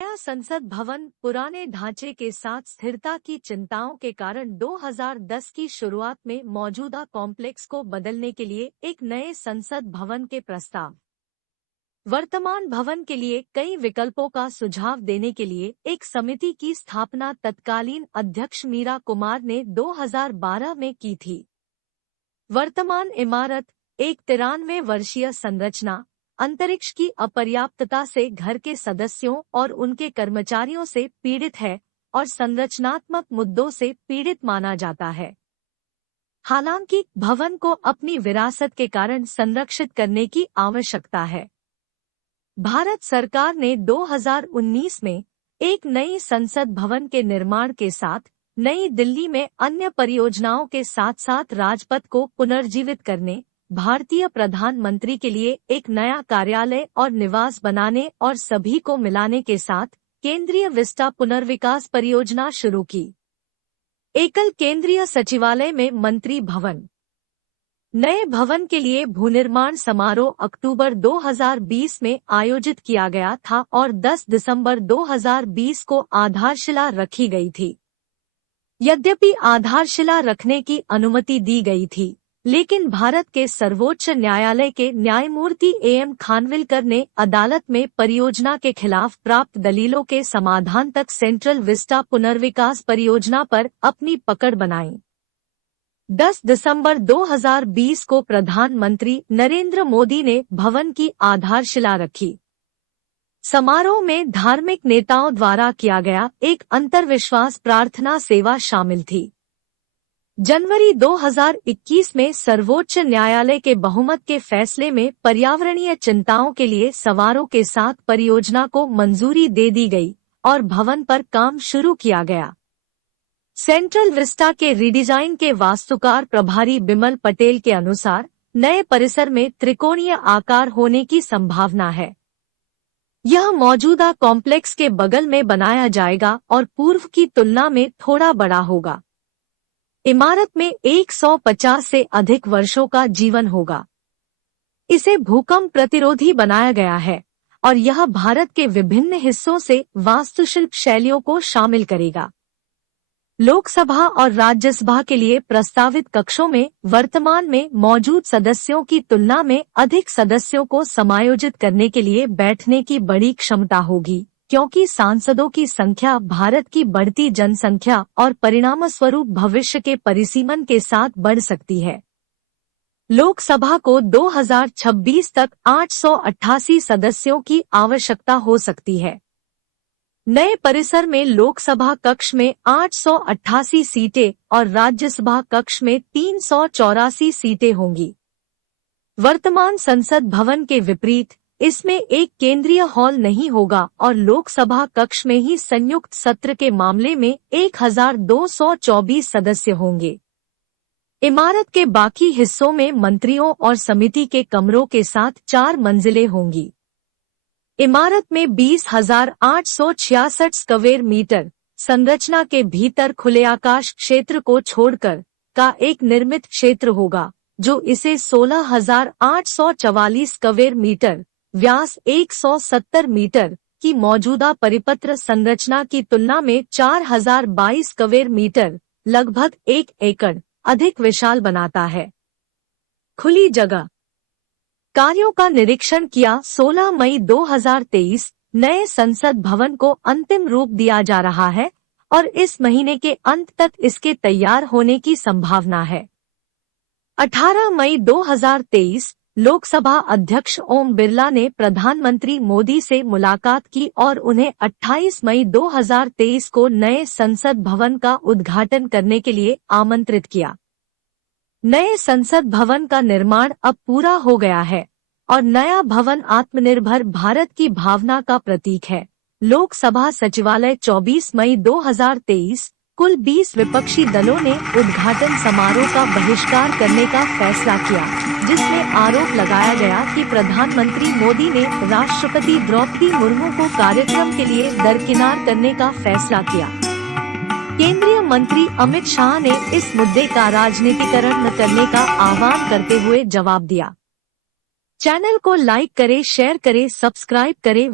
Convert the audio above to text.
नया संसद भवन पुराने ढांचे के साथ स्थिरता की चिंताओं के कारण 2010 की शुरुआत में मौजूदा कॉम्प्लेक्स को बदलने के लिए एक नए संसद भवन के प्रस्ताव। वर्तमान भवन के लिए कई विकल्पों का सुझाव देने के लिए एक समिति की स्थापना तत्कालीन अध्यक्ष मीरा कुमार ने 2012 में की थी। वर्तमान इमारत एक 93 वर्षीय संरचना, अंतरिक्ष की अपर्याप्तता से घर के सदस्यों और उनके कर्मचारियों से पीड़ित है और संरचनात्मक मुद्दों से पीड़ित माना जाता है। हालांकि भवन को अपनी विरासत के कारण संरक्षित करने की आवश्यकता है। भारत सरकार ने 2019 में एक नई संसद भवन के निर्माण के साथ नई दिल्ली में अन्य परियोजनाओं के साथ साथ राजपथ को पुनर्जीवित करने, भारतीय प्रधानमंत्री के लिए एक नया कार्यालय और निवास बनाने और सभी को मिलाने के साथ केंद्रीय विस्टा पुनर्विकास परियोजना शुरू की। एकल केंद्रीय सचिवालय में मंत्री भवन। नए भवन के लिए भूनिर्माण समारोह अक्टूबर 2020 में आयोजित किया गया था और 10 दिसंबर 2020 को आधारशिला रखी गई थी। यद्यपि आधारशिला रखने की अनुमति दी गई थी, लेकिन भारत के सर्वोच्च न्यायालय के न्यायमूर्ति एएम खानविलकर ने अदालत में परियोजना के खिलाफ प्राप्त दलीलों के समाधान तक सेंट्रल विस्टा पुनर्विकास परियोजना पर अपनी पकड़ बनाई। 10 दिसंबर 2020 को प्रधानमंत्री नरेंद्र मोदी ने भवन की आधारशिला रखी। समारोह में धार्मिक नेताओं द्वारा किया गया एक अंतर्विश्वास प्रार्थना सेवा शामिल थी। जनवरी 2021 में सर्वोच्च न्यायालय के बहुमत के फैसले में पर्यावरणीय चिंताओं के लिए सवारों के साथ परियोजना को मंजूरी दे दी गई और भवन पर काम शुरू किया गया। सेंट्रल विस्टा के रिडिजाइन के वास्तुकार प्रभारी बिमल पटेल के अनुसार नए परिसर में त्रिकोणीय आकार होने की संभावना है। यह मौजूदा कॉम्प्लेक्स के बगल में बनाया जाएगा और पूर्व की तुलना में थोड़ा बड़ा होगा। इमारत में 150 से अधिक वर्षों का जीवन होगा। इसे भूकंप प्रतिरोधी बनाया गया है और यह भारत के विभिन्न हिस्सों से वास्तुशिल्प शैलियों को शामिल करेगा। लोकसभा और राज्यसभा के लिए प्रस्तावित कक्षों में वर्तमान में मौजूद सदस्यों की तुलना में अधिक सदस्यों को समायोजित करने के लिए बैठने की बड़ी क्षमता होगी, क्योंकि सांसदों की संख्या भारत की बढ़ती जनसंख्या और परिणामस्वरूप भविष्य के परिसीमन के साथ बढ़ सकती है। लोकसभा को 2026 तक 888 सदस्यों की आवश्यकता हो सकती है। नए परिसर में लोकसभा कक्ष में 888 सीटें और राज्यसभा कक्ष में 384 सीटें होंगी। वर्तमान संसद भवन के विपरीत इसमें एक केंद्रीय हॉल नहीं होगा और लोकसभा कक्ष में ही संयुक्त सत्र के मामले में 1224 सदस्य होंगे। इमारत के बाकी हिस्सों में मंत्रियों और समिति के कमरों के साथ 4 मंजिलें होंगी। इमारत में 20,866 स्क्वायर मीटर संरचना के भीतर खुले आकाश क्षेत्र को छोड़कर का एक निर्मित क्षेत्र होगा, जो इसे 16,844 स्क्वायर मीटर व्यास 170 मीटर की मौजूदा परिपत्र संरचना की तुलना में 4,022 स्क्वायर मीटर लगभग 1 एकड़ अधिक विशाल बनाता है। खुली जगह कार्यों का निरीक्षण किया। 16 मई 2023 नए संसद भवन को अंतिम रूप दिया जा रहा है और इस महीने के अंत तक इसके तैयार होने की संभावना है। 18 मई 2023 लोकसभा अध्यक्ष ओम बिरला ने प्रधानमंत्री मोदी से मुलाकात की और उन्हें 28 मई 2023 को नए संसद भवन का उद्घाटन करने के लिए आमंत्रित किया। नए संसद भवन का निर्माण अब पूरा हो गया है और नया भवन आत्मनिर्भर भारत की भावना का प्रतीक है। लोकसभा सचिवालय 24 मई 2023 कुल 20 विपक्षी दलों ने उद्घाटन समारोह का बहिष्कार करने का फैसला किया, जिसमें आरोप लगाया गया कि प्रधानमंत्री मोदी ने राष्ट्रपति द्रौपदी मुर्मू को कार्यक्रम के लिए दरकिनार करने का फैसला किया। केंद्रीय मंत्री अमित शाह ने इस मुद्दे का राजनीतिकरण न करने का आह्वान करते हुए जवाब दिया। चैनल को लाइक करें, शेयर करें, सब्सक्राइब करें।